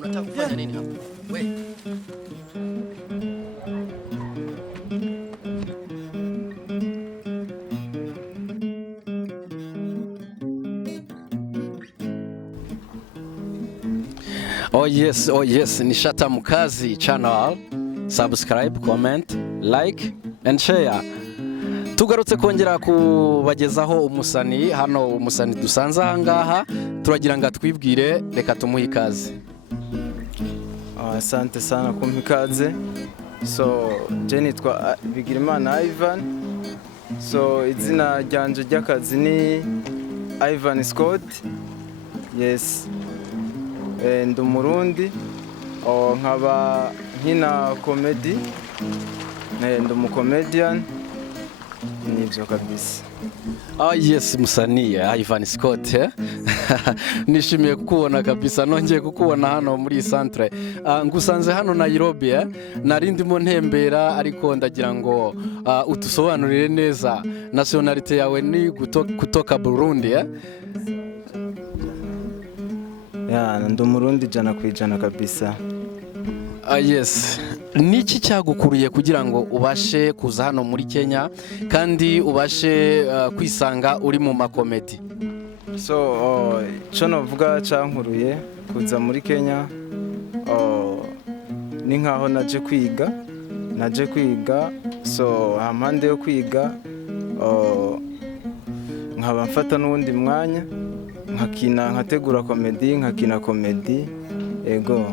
unataka kufanya nini hapa? Wewe. Oh yes, ni Shata Mukazi channel. Subscribe, comment, like and share. Tugarutse kongera kubagezaho umusani hano, umusani dusanze ahangaha, turagira ngo twibwire, reka tumuhe ikaze. Asante sana kumpa ikaze. So Jenny twa Bigirimana Ivan. So izina ryanje ry'akazi ni Ivan Scott. Yes. Ndi Umurundi. Nkaba nkina comedy. Ndi umucomedian. Nibyo kabisa. Yes, musani Ivan Scott. Nishimiye kukubona kabisa, nongeye kukubona hano muri centre. Ngusanze hano Nairobi, nari ndimo ntembera ariko ndagira ngo utusobanurire neza nationality yawe ni kutoka Burundi. Ndi Umurundi jana kwijana kabisa. Yes. Niki cyagukuriye kugira ngo ubashe kuza hano muri Kenya kandi ubashe kwisanga uri mu makomedi? So cyo navuga cyankuruye kuza muri Kenya ni nkaho naje kwiga so hampande yo kwiga nkaba mfata n'undi mwanya nkategura komedi ego.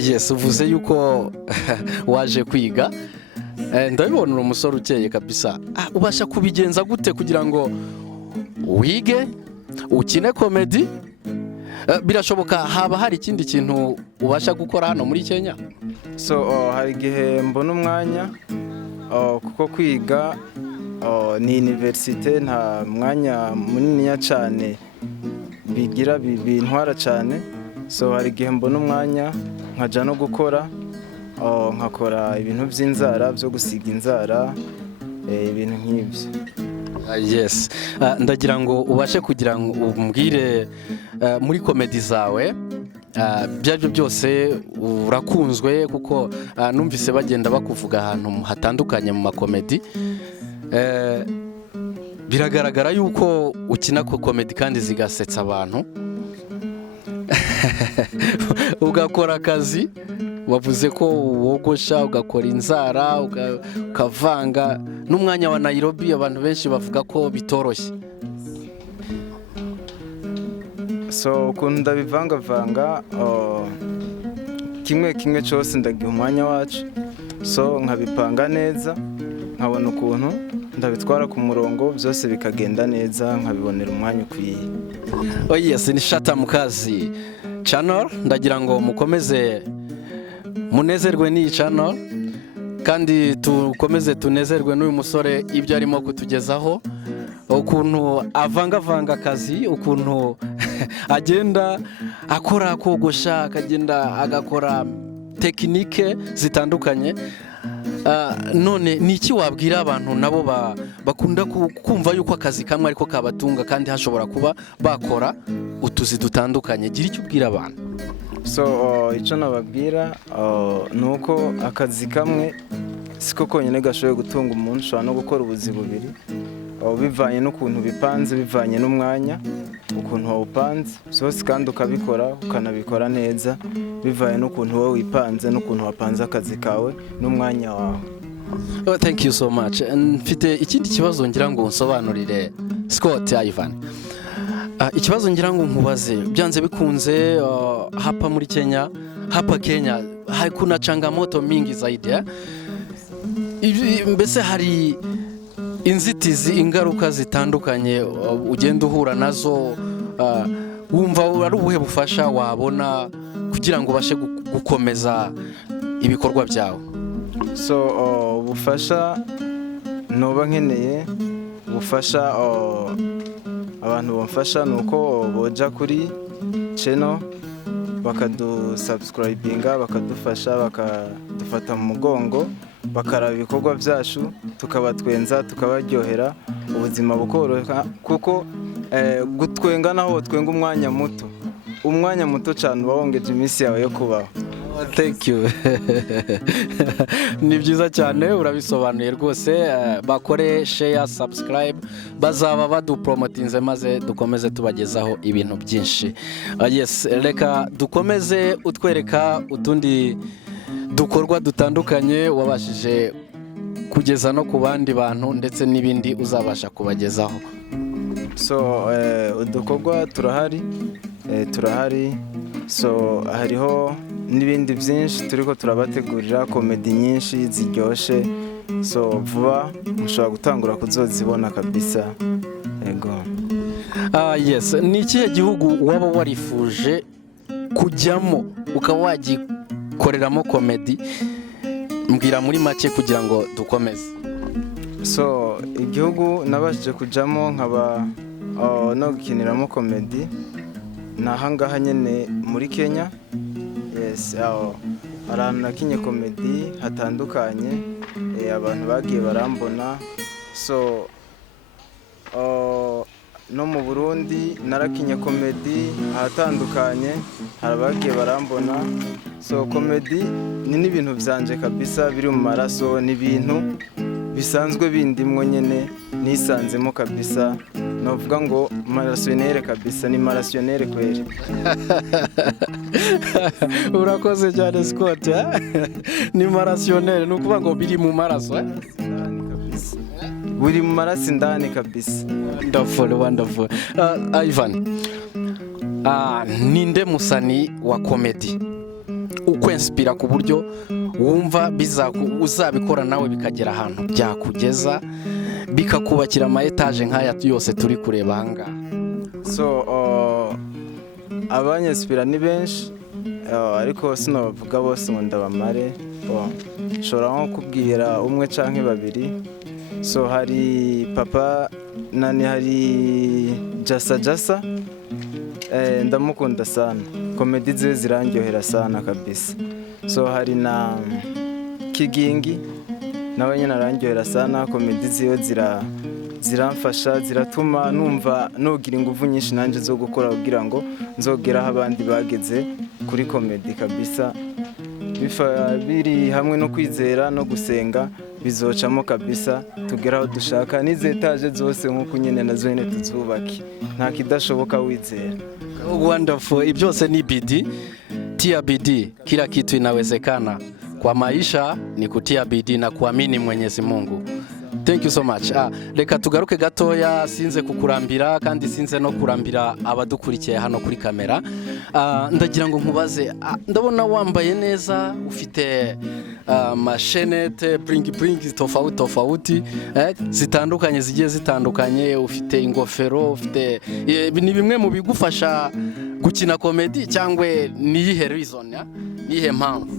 Yes, uvuze yuko waje kwiga, ndabibona uri umusore ukeye kabisa. Ubasha kubigenza gute kugira ngo wige ukine komedi? Birashoboka haba hari ikindi kintu ubasha gukora hano muri Kenya? So hari igihe mbona umwanya kuko kwiga ni universite, nta mwanya munini cyane bigira bintwara cyane. So hari igihe mbona umwanya nkaja no gukora nkakora ibintu by'inzara, byo gusiga inzara, ibintu nk'ibyo. Yes, ndagira ngo ubashe kugira ngo umbwire muri komedi zawe byabyo byose urakunzwe, kuko numvise bagenda bakuvuga ahantu hatandukanye mu makomedi. Biragaragara yuko ukina ku komedi kandi zigasetsa abantu. Ugakora akazi, wavuze ko wogosha, ugakora inzara, ukavanga n'umwanya wa Nairobi. Abantu benshi bavuga ko bitoroshye. So ukuntu ndabivangavanga, kimwe cyose ndagiha umwanya wacu, so nkabipanga neza, nkabona ukuntu ndabitwara ku murongo, byose bikagenda neza, nkabibonera umwanya ukwiye. Yes, ni Shata Mukazi channel. Ndagira ngo mukomeze munezerwe n'iyi channel kandi tukomeze tunezerwe n'uyu musore ibyo arimo kutugezaho, ukuntu avangavanga akazi, ukuntu agenda akora kogosha, akagenda agakora tekinike zitandukanye. None niki wabwira abantu nabo bakunda kumva yuko akazi kamwe ariko kabatunga kandi hashobora kuba bakora utuzi dutandukanye? Gira icyo ubwira abantu. So icyo nababwira nuko akazi kamwe siko konyine gashoboye gutunga umuntu, ushobora no gukora ubuzi bubiri, bivanye n'ukuntu bipanze, bivanye n'umwanya ukuntu wawupanze byose, kandi ukabikora ukanabikora neza bivanye n'ukuntu wowe wipanze n'ukuntu wapanze akazi kawe n'umwanya wawe. Thank you so much. Mfite ikindi kibazo ngira ngo unsobanurire Scott Ivan. Ikibazo ngira ngo nkubaze, byanze bikunze hapa muri Kenya, kuna changamoto mingi zaidi. Mbese hari inzitizi, ingaruka zitandukanye ugenda uhura nazo, wumva ari ubuhe bufasha wabona kugira ngo bashe gukomeza ibikorwa byawe? So ubufasha noba nkeneye, ubufasha abantu bamfasha nuko boja kuri channel bakadusubscribinga, bakadufasha, bakadufata mu mugongo, bakaraba ibikorwa byacu, tukabatwenza, tukabaryohera, ubuzima bukoroha, kuko gutwenga naho twenga umwanya muto, umwanya muto cyane uba wongeje iminsi yawe yo kubaho. Thank you. Ni byiza cyane urabisobanuye rwose. Bakore share, subscribe, bazaba badupromotinze maze dukomeze tubagezaho ibintu byinshi. Yes, reka dukomeze utwereka utundi dukorwa dutandukanye wabashije kugeza no ku bandi bantu ndetse n'ibindi uzabasha kubagezaho. So udukorwa turahari, so hariho n'ibindi byinshi turiko turabategurira, komedi nyinshi ziryoshe, so vuba mushobora gutangura kuzozibona kabisa. Yego. Yes, ni ikihe gihugu waba warifuje kujyamo ukaba wagikoreramo komedi? Mbwira muri make kugira ngo dukomeze. So igihugu nabashije kujamo nkaba no gukiniramo komedi nahangaha nyene muri Kenya. Yes, ahantu nakinye komedi hatandukanye, abantu bagiye barambona. So no mu Burundi narakinye komedi ahatandukanye, harabagiye barambona. So komedi ni n'ibintu byanje kabisa, biri mu maraso, ni ibintu bisanzwe bindimwo nyene nisanzemo kabisa. Novuga ngo marasiyonere kabisa, ni marasiyonere kweri. Urakoze cyane Scott. Ni marasiyonere, ni ukuvuga ngo biri mu maraso. Buri mu maraso indani kabisa. Wonderful. Ivan, ninde musani wa komedi ukwinspira ku buryo wumva uzabikora nawe bikagera ahantu byakugeza bikakubakira ama etage nk'aya yose turi kureba hanga? So abanyispira ni benshi, ariko sinabavuga bose ngo ndabamare. Nshobora nko kubwira umwe canke babiri. So hari papa nani, hari Jasa, ndamukunda sana, komedi ziwe zirandyohera sana kabisa. So hari na Kigingi, nawe nyine arandyohera sana, komedi ziwe ziramfasha, ziratuma numva nogira ingufu nyinshi nanje zo gukora kugira ngo nzogera abandi bageze kuri komedi kabisa. Biri hamwe no kwizera no gusenga bizocamo kabisa, tugeraho dushaka n'izi etaje zose nk'uko nyine nazo nyine tuzubake, nta kidashoboka wizera. Wonderful. Ibyose ni bidii, tia bidii, kila kitu inawezekana. Kwa maisha ni kutia bidii na kuamini Mwenyezi Mungu. Thank you so much. Reka tugaruke gatoya, sinze kukurambira kandi sinze no kurambira abadukurikiye hano kuri kamera. Ndagira ngo nkubaze, ndabona wambaye neza, ufite mashenete bring tofauti zitandukanye, zigiye zitandukanye, ufite ingofero, ufite ni bimwe mu bigufasha gukina komedi cyangwa ni yihe reason, ni yihe mpamvu?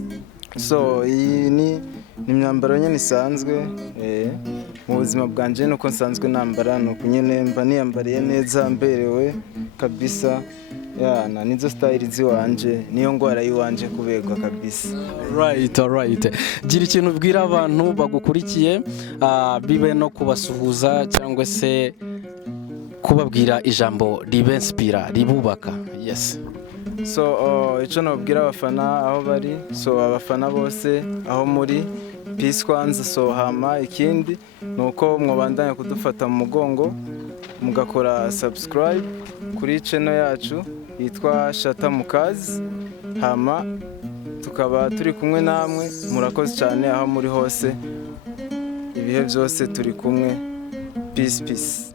So iyi ni imyambaro nyine isanzwe mu buzima bwanje, nuko nsanzwe nambara, nuko nyine mba niyambariye neza mberewe kabisa. Na nizo style ziwanje, niyo ngwara yiwanje kubegwa kabisa. Alright. Gira ikintu ubwira abantu bagukurikiye, bibe no kubasuhuza cyangwa se kubabwira ijambo ribenspira, ribubaka. Yes. So ico nabwira abafana aho bari, so abafana bose aho muri peace kwanza. So hama ikindi nuko mwobandanya kudufata mu mugongo, mugakora subscribe kuri channel yacu yitwa Shata Mukazi, hama tukaba turi kumwe namwe. Murakoze cyane aho muri hose, ibihe byose turi kumwe. Peace.